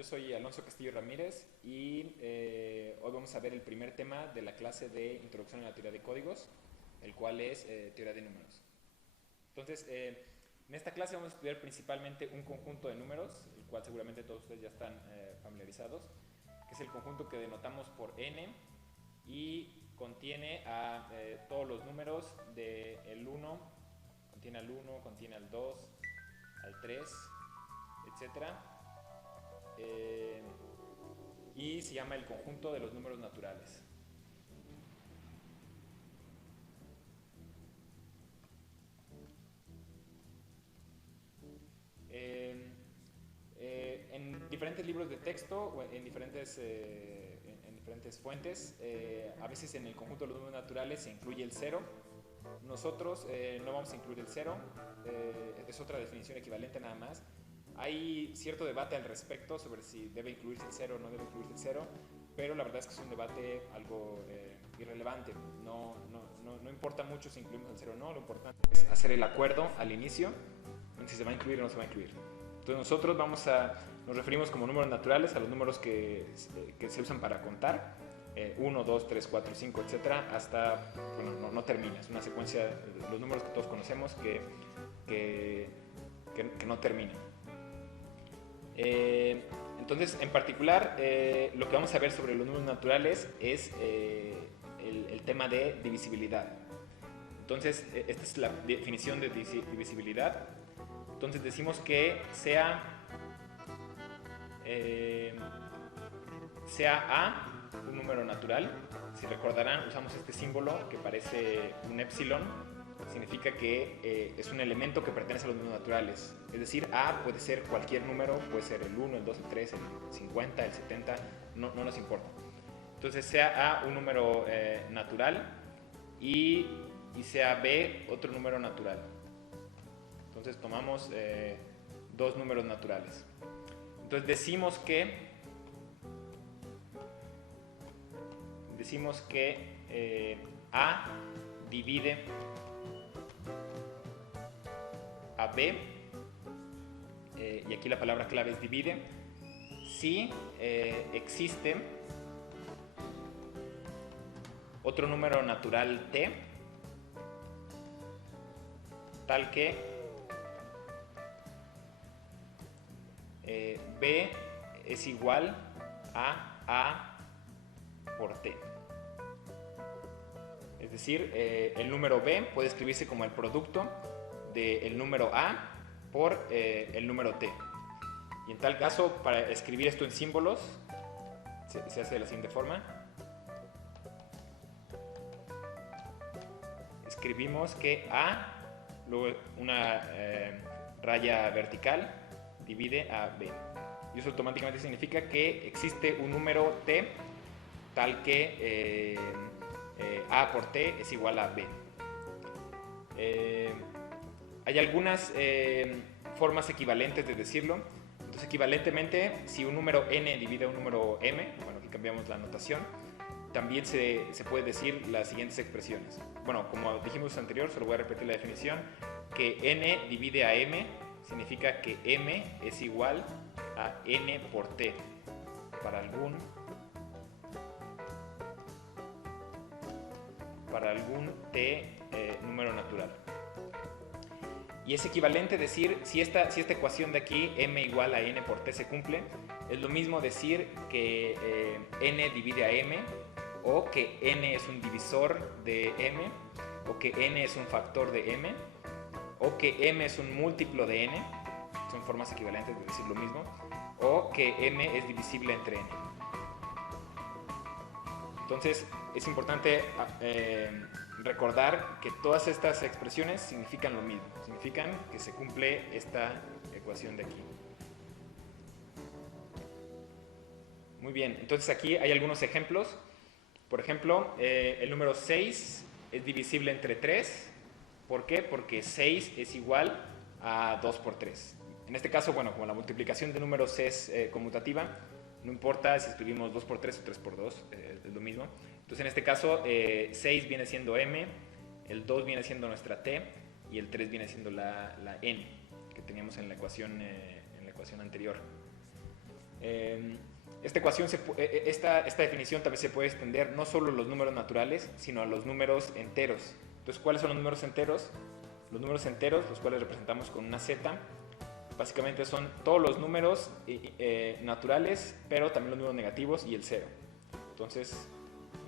Yo soy Alonso Castillo Ramírez y hoy vamos a ver el primer tema de la clase de Introducción a la Teoría de Códigos, el cual es Teoría de Números. Entonces, en esta clase vamos a estudiar principalmente un conjunto de números, el cual seguramente todos ustedes ya están familiarizados, que es el conjunto que denotamos por n y contiene a todos los números del 1, contiene al 1, contiene al 2, al 3, etcétera. Y se llama el conjunto de los números naturales. En diferentes libros de texto o en diferentes fuentes, a veces en el conjunto de los números naturales se incluye el 0. Nosotros no vamos a incluir el 0, es otra definición equivalente nada más. Hay cierto debate al respecto sobre si debe incluirse el 0 o no debe incluirse el 0, pero la verdad es que es un debate algo irrelevante. No importa mucho si incluimos el 0 o no, lo importante es hacer el acuerdo al inicio, si se va a incluir o no se va a incluir. Entonces nosotros nos referimos como números naturales a los números que se usan para contar, 1, 2, 3, 4, 5, etcétera, hasta, bueno, no termina, es una secuencia de los números que todos conocemos que no terminan. Entonces, en particular, lo que vamos a ver sobre los números naturales es el tema de divisibilidad. Entonces, esta es la definición de divisibilidad. Entonces, decimos que sea A un número natural. Si recordarán, usamos este símbolo que parece un épsilon. Significa que es un elemento que pertenece a los números naturales. Es decir, A puede ser cualquier número, puede ser el 1, el 2, el 3, el 50, el 70, no nos importa. Entonces sea A un número natural y sea B otro número natural. Entonces tomamos dos números naturales. Entonces decimos que A divide a B, y aquí la palabra clave es divide, si existe otro número natural T, tal que B es igual a A por T. Es decir, el número B puede escribirse como el producto del número A por el número T. Y en tal caso, para escribir esto en símbolos, se hace de la siguiente forma. Escribimos que A, luego una raya vertical, divide a B. Y eso automáticamente significa que existe un número T tal que A por T es igual a B. Hay algunas formas equivalentes de decirlo. Entonces, equivalentemente, si un número n divide a un número m, bueno, aquí cambiamos la notación, también se puede decir las siguientes expresiones. Bueno, como dijimos anterior, solo voy a repetir la definición, que n divide a m significa que m es igual a n por t para algún t número natural. Y es equivalente decir, si esta ecuación de aquí, m igual a n por t, se cumple, es lo mismo decir que n divide a m, o que n es un divisor de m, o que n es un factor de m, o que m es un múltiplo de n, son formas equivalentes de decir lo mismo, o que m es divisible entre n. Entonces, es importante recordar que todas estas expresiones significan lo mismo, significan que se cumple esta ecuación de aquí. Muy bien, entonces aquí hay algunos ejemplos. Por ejemplo, el número 6 es divisible entre 3. ¿Por qué? Porque 6 es igual a 2 por 3. En este caso, bueno, como la multiplicación de números es conmutativa, no importa si escribimos 2 por 3 o 3 por 2, es lo mismo. Entonces, en este caso, 6 viene siendo m, el 2 viene siendo nuestra t y el 3 viene siendo la n que teníamos en la ecuación anterior. Esta ecuación, esta definición también se puede extender no solo a los números naturales, sino a los números enteros. Entonces, ¿cuáles son los números enteros? Los números enteros, los cuales representamos con una z, básicamente son todos los números naturales, pero también los números negativos y el 0. Entonces,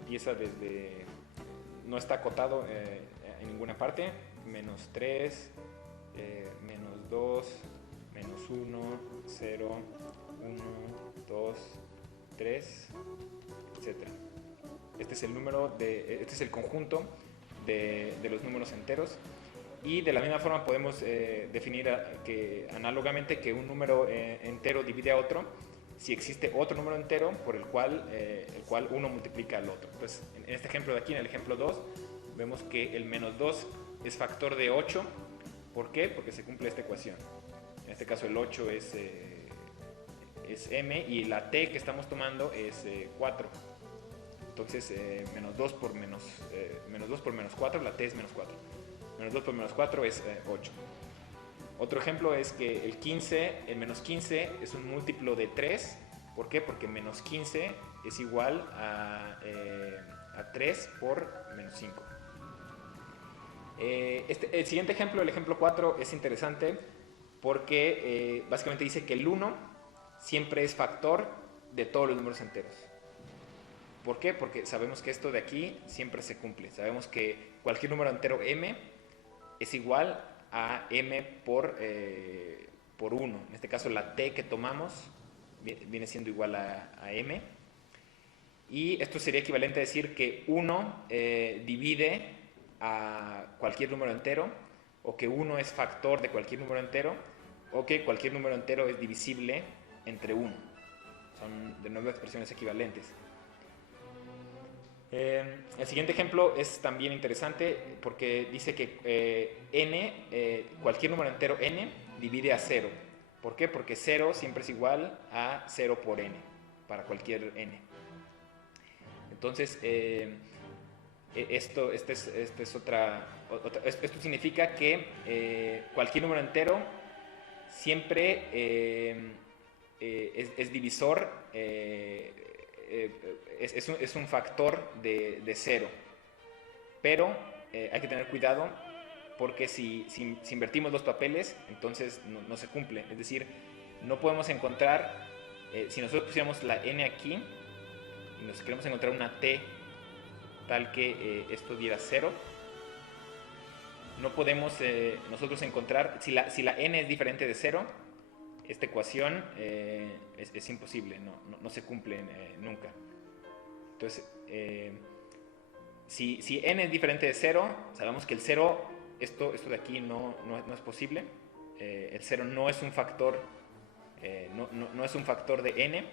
empieza desde, no está acotado en ninguna parte, menos 3, menos 2, menos 1, 0, 1, 2, 3, etc. Este es el número este es el conjunto de los números enteros. Y de la misma forma podemos definir análogamente que un número entero divide a otro si existe otro número entero por el cual uno multiplica al otro. Entonces, en este ejemplo de aquí, en el ejemplo 2, vemos que el menos 2 es factor de 8. ¿Por qué? Porque se cumple esta ecuación. En este caso el 8 es m y la t que estamos tomando es 4. Entonces, menos 2 por menos 4, la t es menos 4. Menos 2 por menos 4 es 8. Otro ejemplo es que el menos 15 es un múltiplo de 3. ¿Por qué? Porque menos 15 es igual a 3 por menos 5. El siguiente ejemplo, el ejemplo 4, es interesante porque básicamente dice que el 1 siempre es factor de todos los números enteros. ¿Por qué? Porque sabemos que esto de aquí siempre se cumple. Sabemos que cualquier número entero m es igual a m por 1. En este caso la t que tomamos viene siendo igual a m. Y esto sería equivalente a decir que 1 divide a cualquier número entero, o que 1 es factor de cualquier número entero, o que cualquier número entero es divisible entre 1. Son de nuevo expresiones equivalentes. El siguiente ejemplo es también interesante porque dice que cualquier número entero n divide a 0. ¿Por qué? Porque 0 siempre es igual a 0 por n, para cualquier n. Entonces, esto significa que cualquier número entero siempre es divisor, es un factor de 0. Pero hay que tener cuidado porque si invertimos los papeles, entonces no se cumple. Es decir, no podemos encontrar, si nosotros pusiéramos la n aquí y nos queremos encontrar una t tal que esto diera 0, no podemos nosotros encontrar, si la n es diferente de 0, esta ecuación es imposible, no se cumple nunca. Entonces, si n es diferente de 0, sabemos que el 0, esto de aquí no es posible. El 0 no es un factor, no es un factor de n,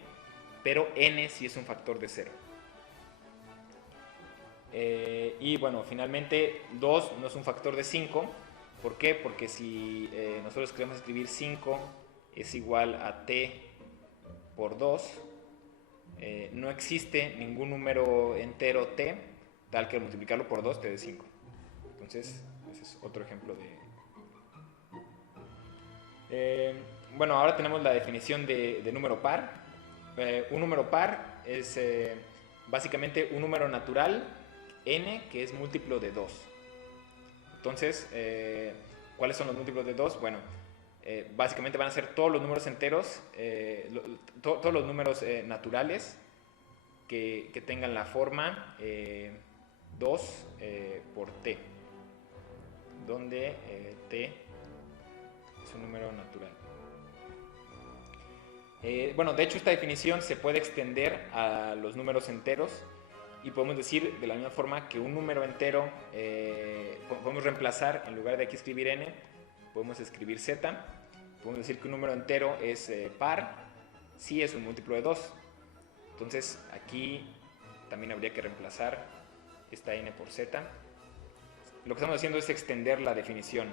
pero n sí es un factor de 0. Y bueno, finalmente 2 no es un factor de 5. ¿Por qué? Porque si nosotros queremos escribir 5 es igual a t por 2, no existe ningún número entero t tal que multiplicarlo por 2 te dé 5. Entonces, ese es otro ejemplo de... bueno, ahora tenemos la definición de número par. Un número par es básicamente un número natural n que es múltiplo de 2. Entonces, ¿cuáles son los múltiplos de 2? Bueno, básicamente van a ser todos los números enteros, todos los números naturales que tengan la forma 2 por t, donde t es un número natural. Bueno, de hecho esta definición se puede extender a los números enteros y podemos decir de la misma forma que un número entero podemos reemplazar, en lugar de aquí escribir n, podemos escribir z. Podemos decir que un número entero es par si es un múltiplo de 2. Entonces aquí también habría que reemplazar esta n por z. Lo que estamos haciendo es extender la definición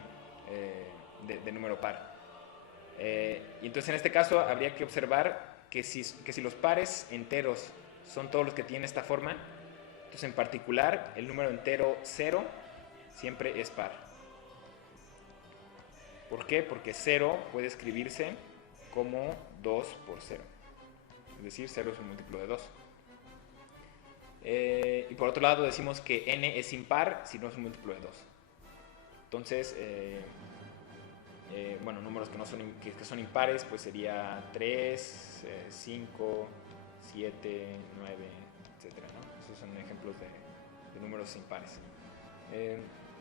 de número par. Y entonces en este caso habría que observar que si los pares enteros son todos los que tienen esta forma, entonces en particular el número entero 0 siempre es par. ¿Por qué? Porque 0 puede escribirse como 2 por 0. es decir, 0 es un múltiplo de 2. Y por otro lado decimos que n es impar si no es un múltiplo de 2. Entonces, bueno, números que, no son, que son impares, pues sería 3, 5, 7, 9, etc., ¿no? Esos son ejemplos de números impares.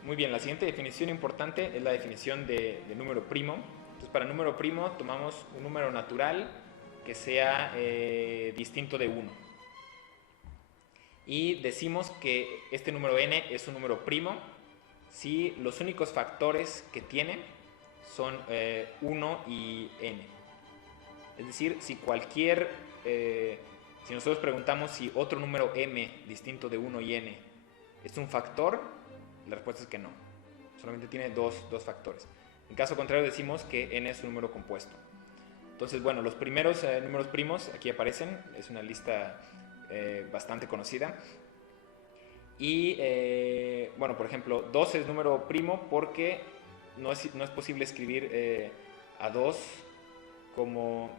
Muy bien, la siguiente definición importante es la definición de número primo. Entonces, para número primo tomamos un número natural que sea distinto de 1. Y decimos que este número n es un número primo si los únicos factores que tiene son 1 y n. Es decir, si si nosotros preguntamos si otro número m distinto de 1 y n es un factor, la respuesta es que no. Solamente tiene dos factores. En caso contrario decimos que n es un número compuesto. Entonces, bueno, los primeros números primos aquí aparecen. Es una lista bastante conocida. Y, bueno, por ejemplo, 2 es número primo porque no es posible escribir a 2 como...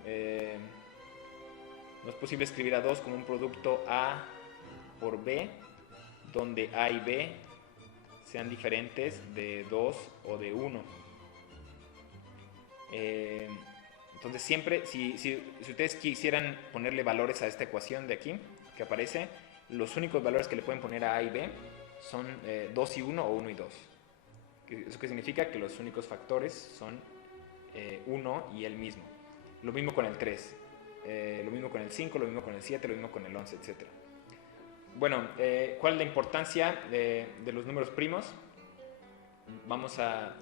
no es posible escribir a 2 como un producto A por B, donde A y B sean diferentes de 2 o de 1. Entonces siempre, si ustedes quisieran ponerle valores a esta ecuación de aquí, que aparece, los únicos valores que le pueden poner a A y B son 2 y 1 o 1 y 2. ¿Eso qué significa? Que los únicos factores son 1 y el mismo. Lo mismo con el 3, lo mismo con el 5, lo mismo con el 7, lo mismo con el 11, etc. Bueno, ¿cuál es la importancia de los números primos? Vamos a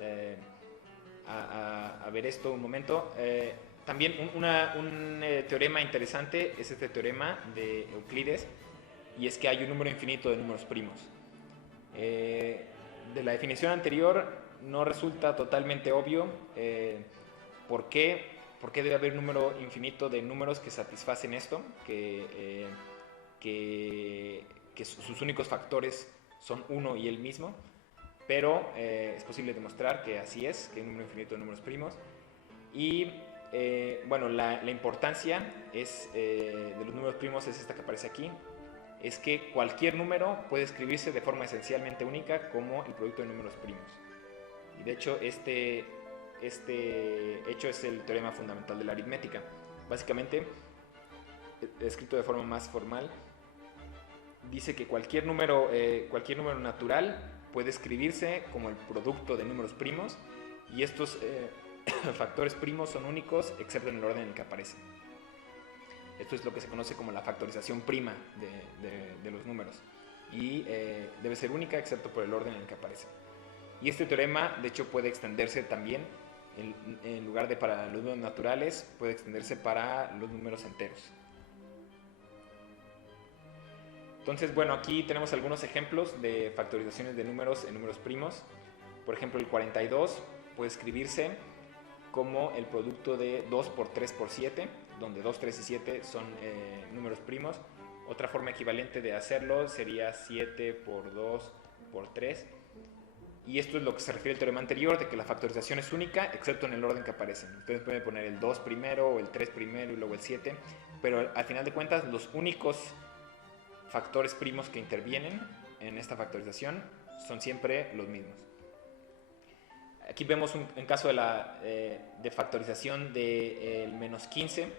ver esto un momento. También un teorema interesante es este teorema de Euclides, y es que hay un número infinito de números primos. De la definición anterior no resulta totalmente obvio por qué debe haber un número infinito de números que satisfacen esto, que sus únicos factores son 1 y el mismo. Pero es posible demostrar que así es, que hay un número infinito de números primos. Y bueno, la importancia de los números primos es esta que aparece aquí. Es que cualquier número puede escribirse de forma esencialmente única como el producto de números primos. Y de hecho este hecho es el teorema fundamental de la aritmética. Básicamente, escrito de forma más formal, dice que cualquier número natural puede escribirse como el producto de números primos, y estos factores primos son únicos excepto en el orden en el que aparecen. Esto es lo que se conoce como la factorización prima de los números, y debe ser única excepto por el orden en el que aparece. Y este teorema de hecho puede extenderse también, en lugar de para los números naturales, puede extenderse para los números enteros. Entonces, bueno, aquí tenemos algunos ejemplos de factorizaciones de números en números primos. Por ejemplo, el 42 puede escribirse como el producto de 2 por 3 por 7, donde 2, 3 y 7 son números primos. Otra forma equivalente de hacerlo sería 7 por 2 por 3. Y esto es lo que se refiere al teorema anterior, de que la factorización es única, excepto en el orden que aparecen. Ustedes pueden poner el 2 primero, o el 3 primero, y luego el 7. Pero al final de cuentas, los únicos factores primos que intervienen en esta factorización son siempre los mismos. Aquí vemos un caso de factorización del menos 15.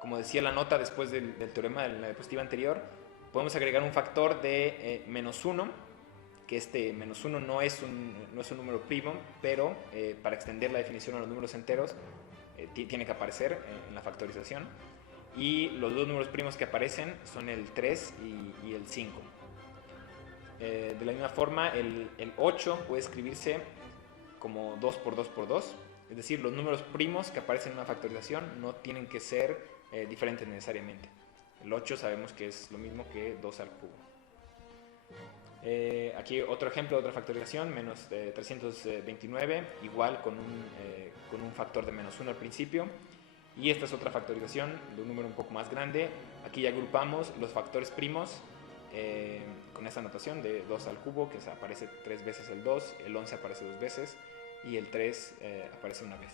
Como decía la nota después del teorema de la diapositiva anterior, podemos agregar un factor de menos 1, que este menos 1 no es un número primo, pero para extender la definición a los números enteros tiene que aparecer en la factorización. Y los dos números primos que aparecen son el 3 y el 5. De la misma forma, el 8 puede escribirse como 2 por 2 por 2. Es decir, los números primos que aparecen en una factorización no tienen que ser diferentes necesariamente. El 8 sabemos que es lo mismo que 2 al cubo. Aquí otro ejemplo de otra factorización, menos 329, igual con un factor de menos 1 al principio. Y esta es otra factorización de un número un poco más grande. Aquí ya agrupamos los factores primos con esta notación de 2 al cubo, que aparece 3 veces el 2, el 11 aparece 2 veces y el 3 aparece una vez.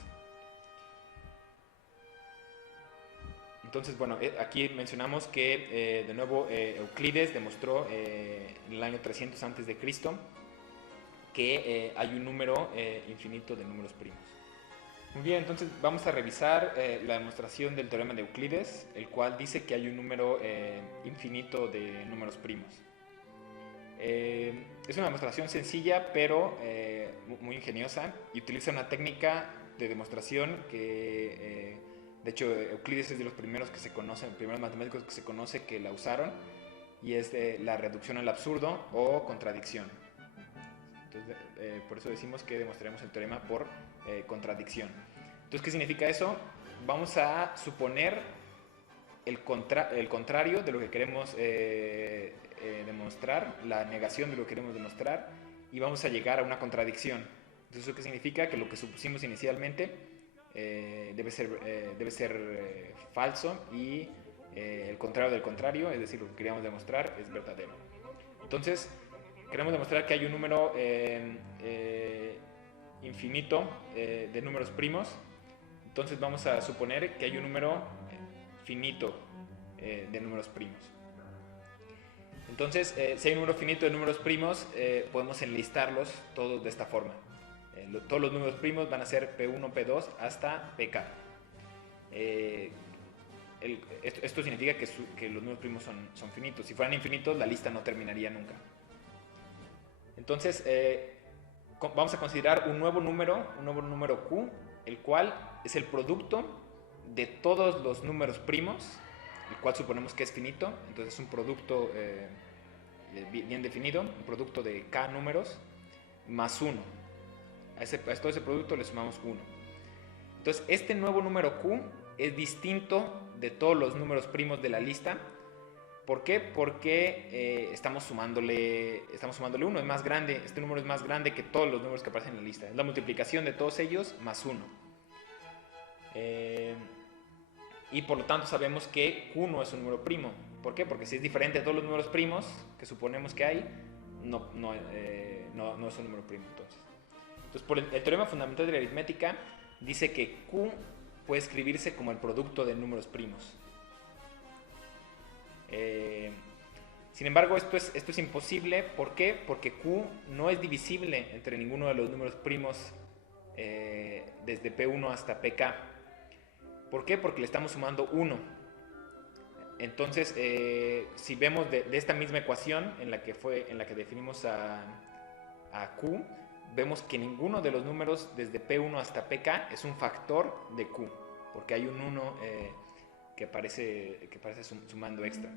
Entonces, bueno, aquí mencionamos que, de nuevo, Euclides demostró en el año 300 antes de Cristo que hay un número infinito de números primos. Muy bien, entonces vamos a revisar la demostración del teorema de Euclides, el cual dice que hay un número infinito de números primos. Es una demostración sencilla, pero muy ingeniosa, y utiliza una técnica de demostración que, de hecho, Euclides es de los primeros que se conocen, primeros matemáticos que se conoce que la usaron, y es la reducción al absurdo o contradicción. Entonces, por eso decimos que demostraremos el teorema por contradicción. Entonces, ¿qué significa eso? Vamos a suponer el contrario de lo que queremos demostrar, la negación de lo que queremos demostrar, y vamos a llegar a una contradicción. Entonces, ¿eso qué significa? Que lo que supusimos inicialmente debe ser falso, y el contrario del contrario, es decir, lo que queríamos demostrar, es verdadero. Entonces, queremos demostrar que hay un número infinito de números primos. Entonces vamos a suponer que hay un número finito de números primos. Entonces, si hay un número finito de números primos, podemos enlistarlos todos de esta forma. Todos los números primos van a ser P1, P2 hasta Pk. Esto significa que los números primos son finitos. Si fueran infinitos, la lista no terminaría nunca. Entonces, vamos a considerar un nuevo número Q, el cual es el producto de todos los números primos, el cual suponemos que es finito. Entonces es un producto bien definido, un producto de K números más 1. A todo ese producto le sumamos 1. Entonces este nuevo número Q es distinto de todos los números primos de la lista. ¿Por qué? Porque estamos sumándole 1, es más grande. Este número es más grande que todos los números que aparecen en la lista. Es la multiplicación de todos ellos más 1. Y por lo tanto sabemos que Q no es un número primo. ¿Por qué? Porque si es diferente a todos los números primos que suponemos que hay, no es un número primo. Entonces por el teorema fundamental de la aritmética dice que Q puede escribirse como el producto de números primos. Sin embargo, esto es imposible. ¿Por qué? Porque Q no es divisible entre ninguno de los números primos desde P1 hasta Pk. ¿Por qué? Porque le estamos sumando 1. Entonces, si vemos de esta misma ecuación en la que definimos a Q, vemos que ninguno de los números desde P1 hasta Pk es un factor de Q, porque hay un 1 que aparece sumando extra.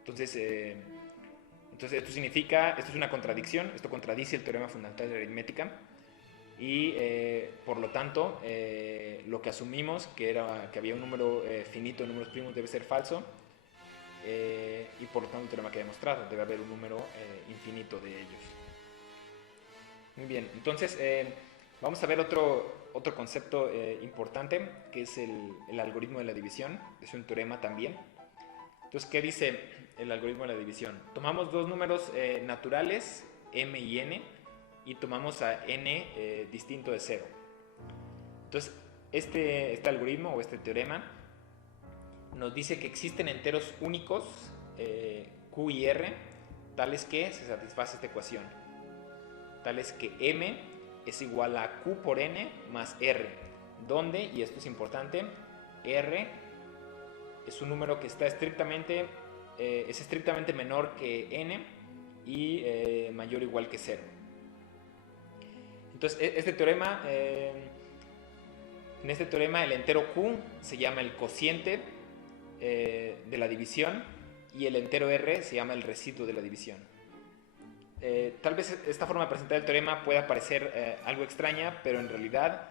Entonces esto es una contradicción. Esto contradice el teorema fundamental de la aritmética, y por lo tanto lo que asumimos que había un número finito de números primos debe ser falso, y por lo tanto el teorema queda demostrado, debe haber un número infinito de ellos. Muy bien, entonces vamos a ver otro concepto importante, que es el algoritmo de la división. Es un teorema también. Entonces, ¿qué dice el algoritmo de la división? Tomamos dos números naturales, m y n, y tomamos a n distinto de 0. Entonces, este algoritmo o este teorema nos dice que existen enteros únicos, q y r, tales que se satisface esta ecuación. Tales que m es igual a q por n más r, donde, y esto es importante, r es un número que es estrictamente menor que n y mayor o igual que 0. Entonces, en este teorema el entero q se llama el cociente de la división, y el entero r se llama el residuo de la división. Tal vez esta forma de presentar el teorema pueda parecer algo extraña, pero en realidad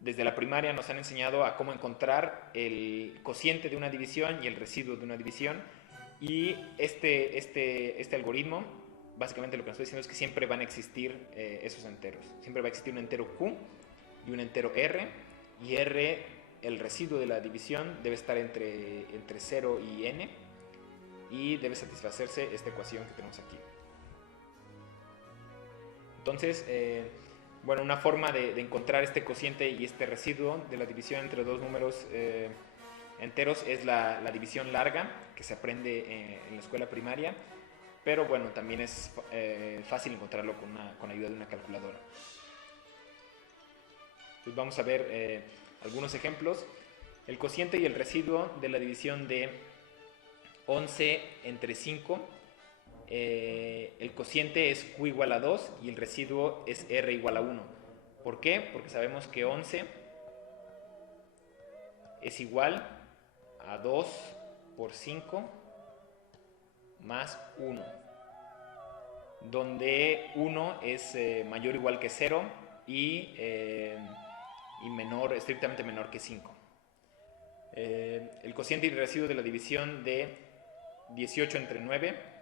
desde la primaria nos han enseñado a cómo encontrar el cociente de una división y el residuo de una división, y este algoritmo básicamente lo que nos está diciendo es que siempre van a existir esos enteros. Siempre va a existir un entero q y un entero r, y r, el residuo de la división, debe estar entre 0 y n, y debe satisfacerse esta ecuación que tenemos aquí. Entonces, una forma de encontrar este cociente y este residuo de la división entre dos números enteros es la división larga que se aprende en la escuela primaria, pero bueno, también es fácil encontrarlo con ayuda de una calculadora. Pues vamos a ver algunos ejemplos. El cociente y el residuo de la división de 11 entre 5. El cociente es Q igual a 2 y el residuo es R igual a 1. ¿Por qué? Porque sabemos que 11 es igual a 2 por 5 más 1, donde 1 es mayor o igual que 0 y estrictamente menor que 5. El cociente y el residuo de la división de 18 entre 9,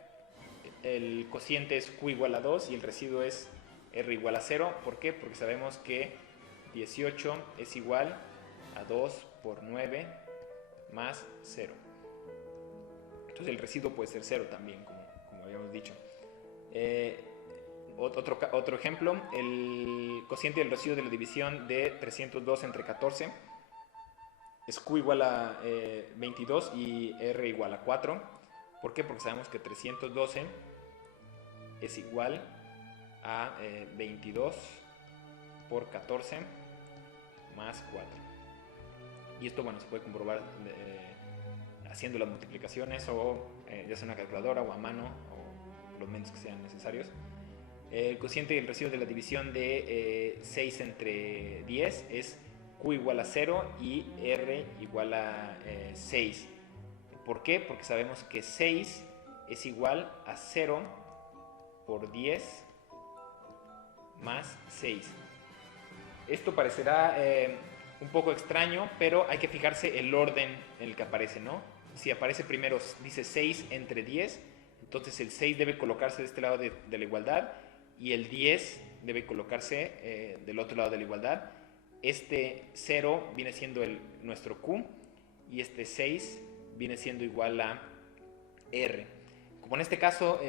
el cociente es Q igual a 2 y el residuo es R igual a 0. ¿Por qué? Porque sabemos que 18 es igual a 2 por 9 más 0. Entonces el residuo puede ser 0 también, como habíamos dicho. Otro ejemplo, el cociente y el residuo de la división de 302 entre 14 es Q igual a 22 y R igual a 4. ¿Por qué? Porque sabemos que 312 es igual a 22 por 14 más 4. Y esto, bueno, se puede comprobar haciendo las multiplicaciones o ya sea una calculadora o a mano o los medios que sean necesarios. El cociente y el residuo de la división de 6 entre 10 es Q igual a 0 y R igual a 6. ¿Por qué? Porque sabemos que 6 es igual a 0 por 10 más 6. Esto parecerá un poco extraño, pero hay que fijarse el orden en el que aparece, ¿no? Si aparece primero, dice 6 entre 10, entonces el 6 debe colocarse de este lado de la igualdad y el 10 debe colocarse del otro lado de la igualdad. Este 0 viene siendo nuestro Q y este 6 viene siendo igual a R. Como en este caso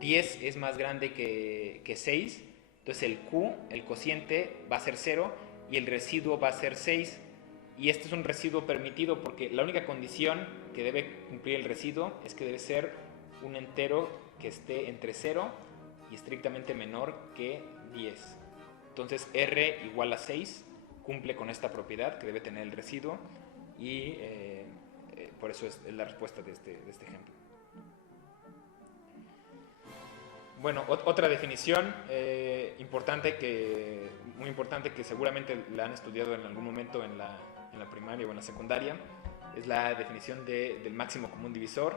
10 es más grande que 6, entonces el Q, el cociente, va a ser 0 y el residuo va a ser 6. Y este es un residuo permitido porque la única condición que debe cumplir el residuo es que debe ser un entero que esté entre 0 y estrictamente menor que 10. Entonces R igual a 6 cumple con esta propiedad que debe tener el residuo y por eso es la respuesta de este ejemplo. Bueno, otra definición muy importante que seguramente la han estudiado en algún momento en la primaria o en la secundaria es la definición del máximo común divisor.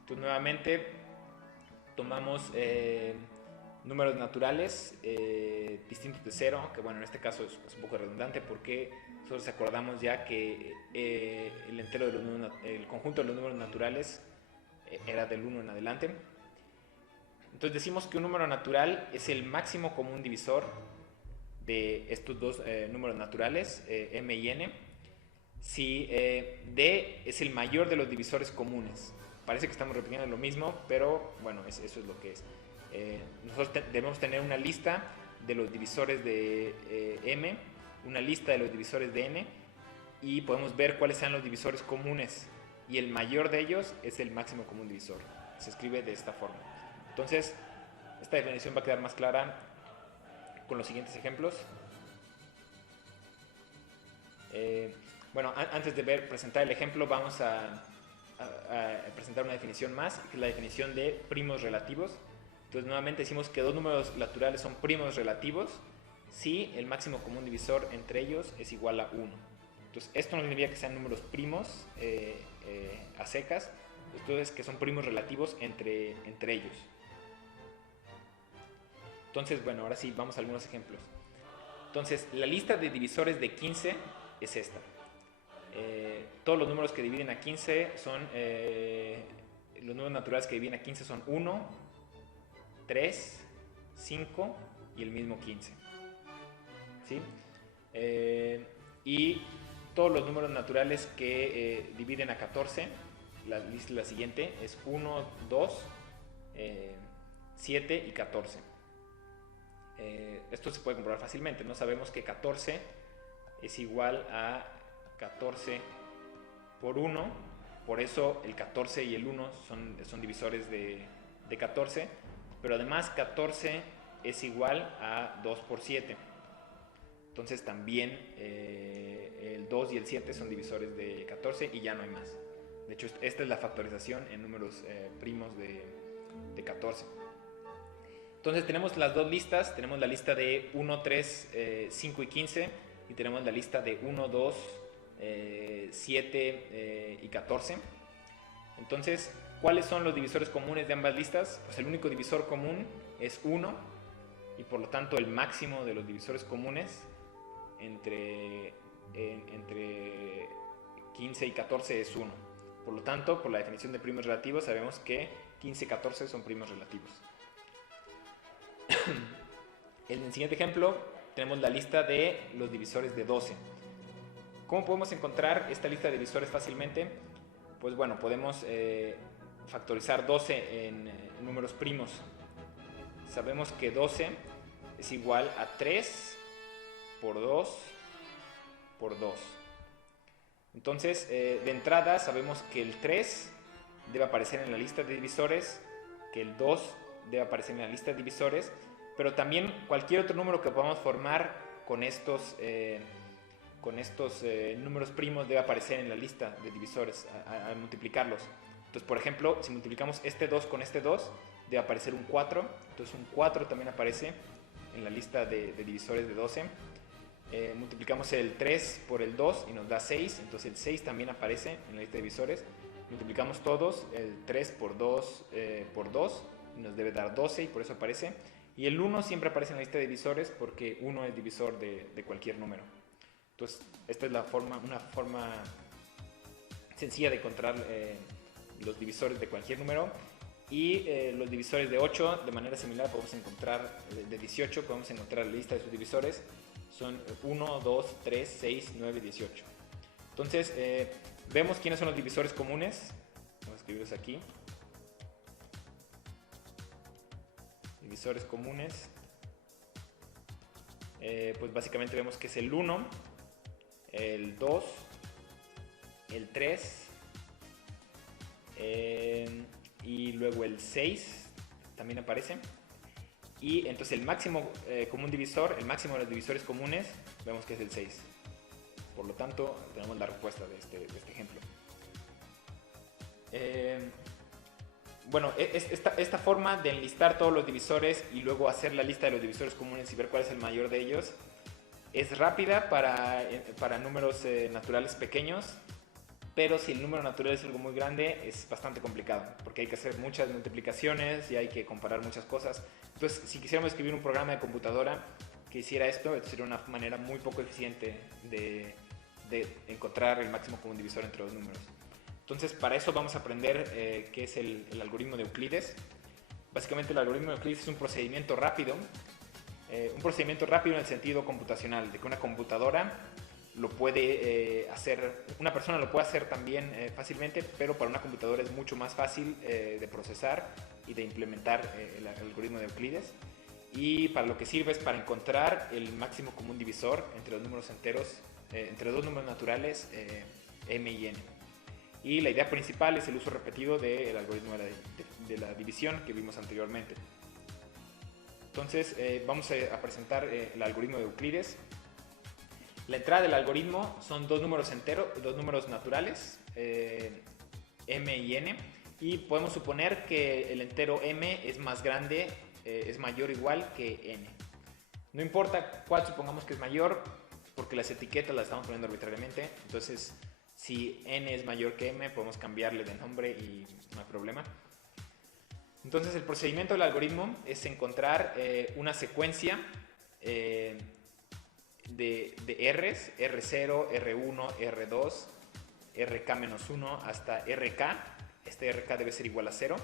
Entonces nuevamente tomamos números naturales distintos de 0, que bueno, en este caso es un poco redundante porque nosotros acordamos ya que el conjunto de los números naturales era del 1 en adelante. Entonces decimos que un número natural es el máximo común divisor de estos dos números naturales, m y n, si d es el mayor de los divisores comunes. Parece que estamos repitiendo lo mismo, pero bueno, eso es lo que es. Nosotros debemos tener una lista de los divisores de m, una lista de los divisores de n, y podemos ver cuáles sean los divisores comunes, y el mayor de ellos es el máximo común divisor. Se escribe de esta forma. Entonces, esta definición va a quedar más clara con los siguientes ejemplos. Bueno, antes de presentar el ejemplo, vamos a presentar una definición más, que es la definición de primos relativos. Entonces, nuevamente decimos que dos números naturales son primos relativos si el máximo común divisor entre ellos es igual a 1. Entonces, esto no significa que sean números primos a secas, esto es que son primos relativos entre ellos. Entonces, bueno, ahora sí, vamos a algunos ejemplos. Entonces, la lista de divisores de 15 es esta. Todos los números que dividen a 15 son, los números naturales que dividen a 15 son 1, 3, 5 y el mismo 15. ¿Sí? Y todos los números naturales que dividen a 14, la lista es la siguiente, es 1, 2, 7 y 14. Esto se puede comprobar fácilmente, ¿no? Sabemos que 14 es igual a 14 por 1, por eso el 14 y el 1 son divisores de 14, pero además 14 es igual a 2 por 7. Entonces también el 2 y el 7 son divisores de 14 y ya no hay más. De hecho, esta es la factorización en números primos de 14. Entonces tenemos las dos listas, tenemos la lista de 1, 3, 5 y 15 y tenemos la lista de 1, 2, 7 y 14. Entonces, ¿cuáles son los divisores comunes de ambas listas? Pues el único divisor común es 1 y por lo tanto el máximo de los divisores comunes entre 15 y 14 es 1. Por lo tanto, por la definición de primos relativos sabemos que 15 y 14 son primos relativos. En el siguiente ejemplo tenemos la lista de los divisores de 12. ¿Cómo podemos encontrar esta lista de divisores fácilmente? Pues bueno, podemos factorizar 12 en números primos. Sabemos que 12 es igual a 3 por 2 por 2. Entonces, de entrada sabemos que el 3 debe aparecer en la lista de divisores, que el 2 debe aparecer en la lista de divisores, pero también cualquier otro número que podamos formar con estos números primos debe aparecer en la lista de divisores al multiplicarlos. Entonces, por ejemplo, si multiplicamos este 2 con este 2, debe aparecer un 4. Entonces un 4 también aparece en la lista de divisores de 12. Multiplicamos el 3 por el 2 y nos da 6. Entonces el 6 también aparece en la lista de divisores. Multiplicamos todos, el 3 por 2 por 2 y nos debe dar 12 y por eso aparece. Y el 1 siempre aparece en la lista de divisores porque 1 es divisor de cualquier número. Entonces, esta es una forma sencilla de encontrar los divisores de cualquier número. Y los divisores de 8, de manera similar, podemos encontrar, de 18, podemos encontrar la lista de sus divisores. Son 1, 2, 3, 6, 9, 18. Entonces, vemos quiénes son los divisores comunes. Vamos a escribirlos aquí. Divisores comunes. Pues básicamente vemos que es el 1, el 2, el 3 y luego el 6 también aparece. Y entonces el máximo común divisor, el máximo de los divisores comunes, vemos que es el 6. Por lo tanto, tenemos la respuesta de este ejemplo. Bueno, esta forma de enlistar todos los divisores y luego hacer la lista de los divisores comunes y ver cuál es el mayor de ellos es rápida para números naturales pequeños, pero si el número natural es algo muy grande es bastante complicado porque hay que hacer muchas multiplicaciones y hay que comparar muchas cosas. Entonces, si quisiéramos escribir un programa de computadora que hiciera esto sería una manera muy poco eficiente de encontrar el máximo común divisor entre los números. Entonces, para eso vamos a aprender qué es el algoritmo de Euclides. Básicamente, el algoritmo de Euclides es un procedimiento rápido en el sentido computacional, de que una computadora lo puede hacer, una persona lo puede hacer también fácilmente, pero para una computadora es mucho más fácil de procesar y de implementar el algoritmo de Euclides. Y para lo que sirve es para encontrar el máximo común divisor entre los números enteros, entre dos números naturales, m y n. Y la idea principal es el uso repetido del algoritmo de la división que vimos anteriormente. Entonces vamos a presentar el algoritmo de Euclides. La entrada del algoritmo son dos números naturales, m y n, y podemos suponer que el entero m es más grande, es mayor o igual que n. No importa cuál supongamos que es mayor, porque las etiquetas las estamos poniendo arbitrariamente. Entonces, si n es mayor que m, podemos cambiarle de nombre y no hay problema. Entonces, el procedimiento del algoritmo es encontrar una secuencia de R's, R0, R1, R2, RK-1 hasta RK. Este RK debe ser igual a 0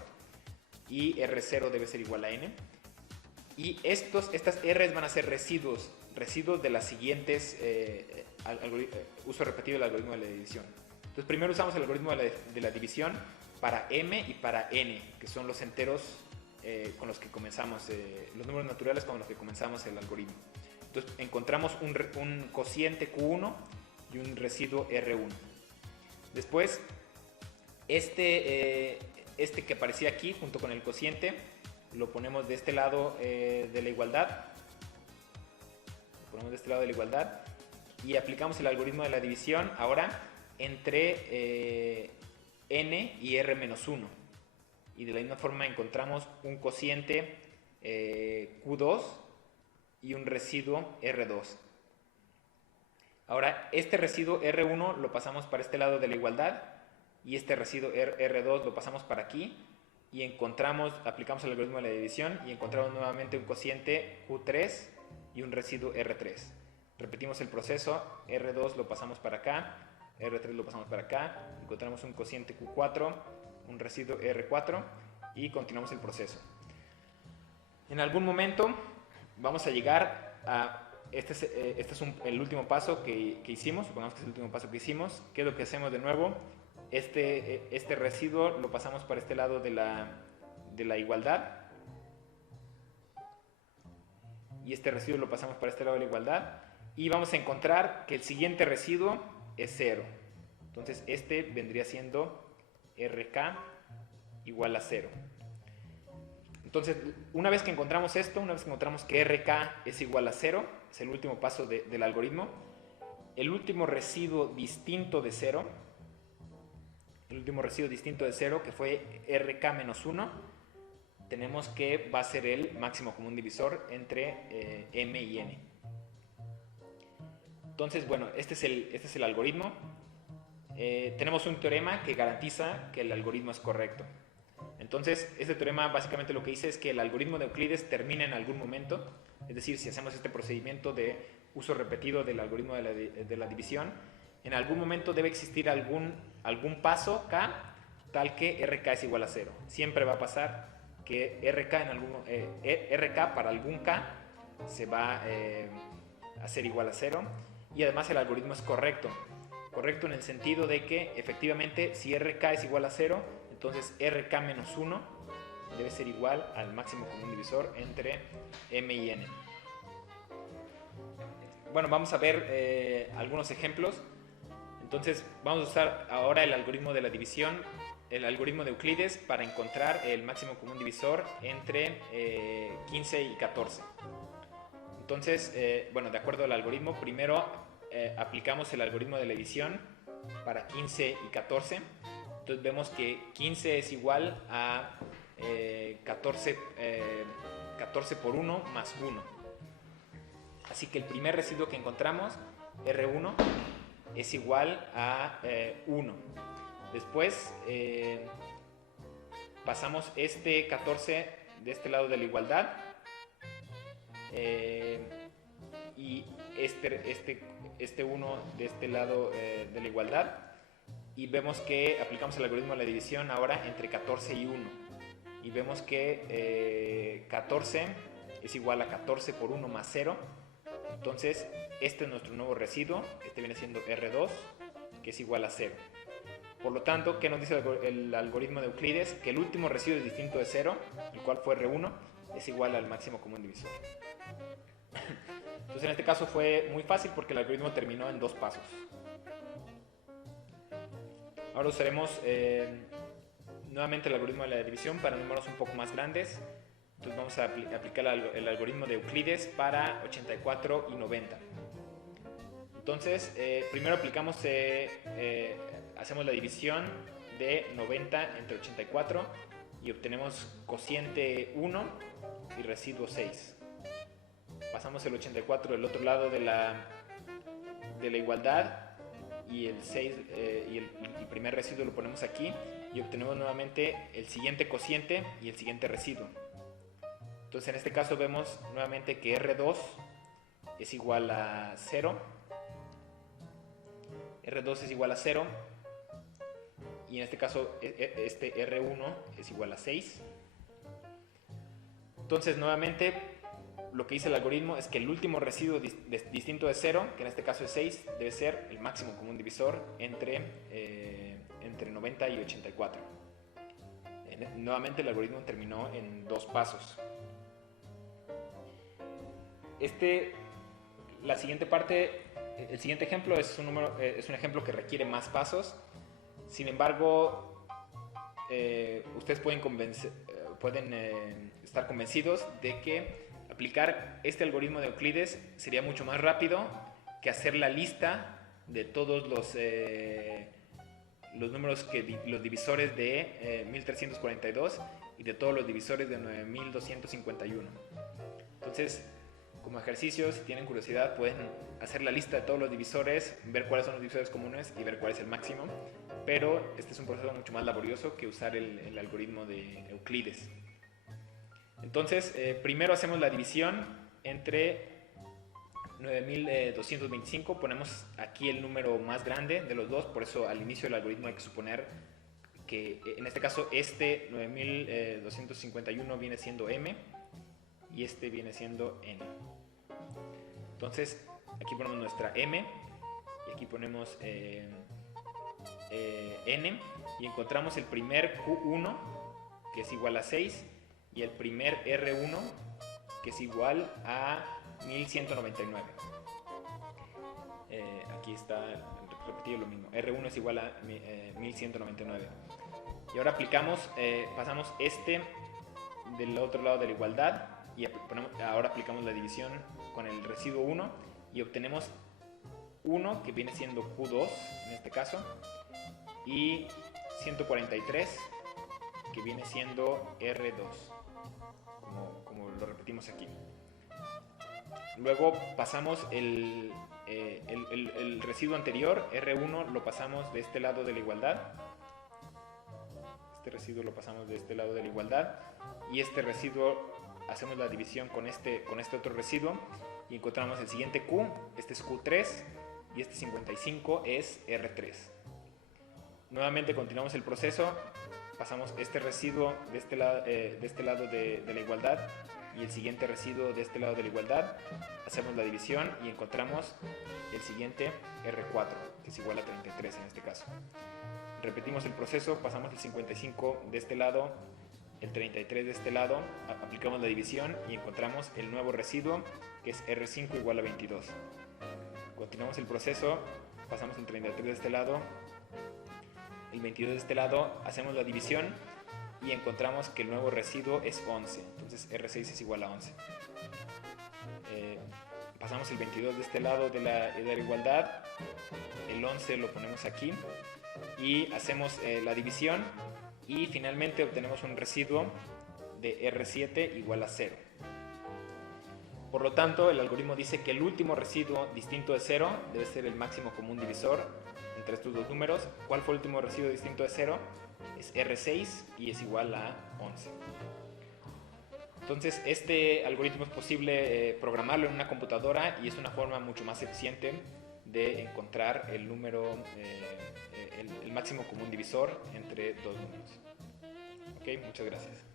y R0 debe ser igual a n. Y estas R's van a ser residuos de las siguientes uso repetido del algoritmo de la división. Entonces, primero usamos el algoritmo de la división para m y para n, que son los enteros con los que comenzamos, los números naturales con los que comenzamos el algoritmo. Entonces encontramos un cociente Q1 y un residuo R1. Después, este que aparecía aquí junto con el cociente, lo ponemos de este lado de la igualdad. Lo ponemos de este lado de la igualdad y aplicamos el algoritmo de la división ahora entre n y r-1. Y de la misma forma encontramos un cociente Q2 y un residuo R2. Ahora, este residuo R1 lo pasamos para este lado de la igualdad y este residuo R2 lo pasamos para aquí y aplicamos el algoritmo de la división y encontramos nuevamente un cociente Q3 y un residuo R3. Repetimos el proceso, R2 lo pasamos para acá, R3 lo pasamos para acá, encontramos un cociente Q4, un residuo R4 y continuamos el proceso. En algún momento vamos a llegar a este es el último paso que hicimos, supongamos que es el último paso que hicimos. ¿Qué es lo que hacemos de nuevo? Este residuo lo pasamos para este lado de la igualdad y este residuo lo pasamos para este lado de la igualdad y vamos a encontrar que el siguiente residuo es 0. Entonces este vendría siendo RK igual a 0. Entonces, una vez que encontramos esto, una vez que encontramos que RK es igual a 0, es el último paso del algoritmo, el último residuo distinto de 0, que fue RK menos 1, tenemos que va a ser el máximo común divisor entre M y N. Entonces, bueno, este es el algoritmo. Tenemos un teorema que garantiza que el algoritmo es correcto. Entonces, este teorema básicamente lo que dice es que el algoritmo de Euclides termina en algún momento, es decir, si hacemos este procedimiento de uso repetido del algoritmo de la división, en algún momento debe existir algún paso K tal que RK es igual a 0. Siempre va a pasar que RK para algún K se va a ser igual a 0 y además el algoritmo es correcto. Correcto en el sentido de que efectivamente si RK es igual a 0, entonces RK menos 1 debe ser igual al máximo común divisor entre M y N. Bueno, vamos a ver algunos ejemplos. Entonces vamos a usar ahora el algoritmo de la división, el algoritmo de Euclides para encontrar el máximo común divisor entre 15 y 14. Entonces, bueno, de acuerdo al algoritmo, primero aplicamos el algoritmo de la división para 15 y 14. Entonces vemos que 15 es igual a 14 por 1 más 1. Así que el primer residuo que encontramos, R1, es igual a 1. Después pasamos este 14 de este lado de la igualdad y este 1 de este lado de la igualdad. Y vemos que aplicamos el algoritmo de la división ahora entre 14 y 1. Y vemos que 14 es igual a 14 por 1 más 0. Entonces, este es nuestro nuevo residuo. Este viene siendo R2, que es igual a 0. Por lo tanto, ¿qué nos dice el algoritmo de Euclides? Que el último residuo distinto de 0, el cual fue R1, es igual al máximo común divisor. Entonces, en este caso fue muy fácil porque el algoritmo terminó en 2 pasos. Ahora usaremos nuevamente el algoritmo de la división para números un poco más grandes. Entonces vamos a aplicar el algoritmo de Euclides para 84 y 90. Entonces, primero hacemos la división de 90 entre 84 y obtenemos cociente 1 y residuo 6. Pasamos el 84 del otro lado de la igualdad y el 6 y el primer residuo lo ponemos aquí y obtenemos nuevamente el siguiente cociente y el siguiente residuo. Entonces en este caso vemos nuevamente que R2 es igual a 0, R2 es igual a 0 y en este caso este R1 es igual a 6. Entonces nuevamente lo que dice el algoritmo es que el último residuo distinto de 0, que en este caso es 6, debe ser el máximo común divisor entre 90 y 84. Nuevamente el algoritmo terminó en 2 pasos. La siguiente parte, el siguiente ejemplo es un ejemplo que requiere más pasos. Sin embargo, ustedes pueden estar convencidos de que aplicar este algoritmo de Euclides sería mucho más rápido que hacer la lista de todos los números, los divisores de 1342 y de todos los divisores de 9251. Entonces, como ejercicio, si tienen curiosidad, pueden hacer la lista de todos los divisores, ver cuáles son los divisores comunes y ver cuál es el máximo, pero este es un proceso mucho más laborioso que usar el algoritmo de Euclides. Entonces, primero hacemos la división entre 9225, ponemos aquí el número más grande de los dos, por eso al inicio del algoritmo hay que suponer que en este caso este 9251 viene siendo m y este viene siendo n. Entonces aquí ponemos nuestra m y aquí ponemos n y encontramos el primer q1 que es igual a 6 y el primer r1 que es igual a 1199. Aquí está repetido lo mismo. R1 es igual a 1199. Y ahora pasamos este del otro lado de la igualdad y ahora aplicamos la división con el residuo 1 y obtenemos 1 que viene siendo Q2 en este caso y 143 que viene siendo R2, como lo repetimos aquí. Luego pasamos el residuo anterior, R1, lo pasamos de este lado de la igualdad. Este residuo lo pasamos de este lado de la igualdad. Y este residuo hacemos la división con este otro residuo. Y encontramos el siguiente Q. Este es Q3. Y este 55 es R3. Nuevamente continuamos el proceso. Pasamos este residuo de este lado de la igualdad y el siguiente residuo de este lado de la igualdad, hacemos la división y encontramos el siguiente R4, que es igual a 33 en este caso. Repetimos el proceso, pasamos el 55 de este lado, el 33 de este lado, aplicamos la división y encontramos el nuevo residuo, que es R5 igual a 22. Continuamos el proceso, pasamos el 33 de este lado, el 22 de este lado, hacemos la división y encontramos que el nuevo residuo es 11, entonces R6 es igual a 11. Pasamos el 22 de este lado de la igualdad, el 11 lo ponemos aquí y hacemos la división y finalmente obtenemos un residuo de R7 igual a 0. Por lo tanto, el algoritmo dice que el último residuo distinto de 0 debe ser el máximo común divisor entre estos dos números. ¿Cuál fue el último residuo distinto de 0? Es R6 y es igual a 11. Entonces este algoritmo es posible programarlo en una computadora y es una forma mucho más eficiente de encontrar el número, el máximo común divisor entre dos números. Ok, muchas gracias.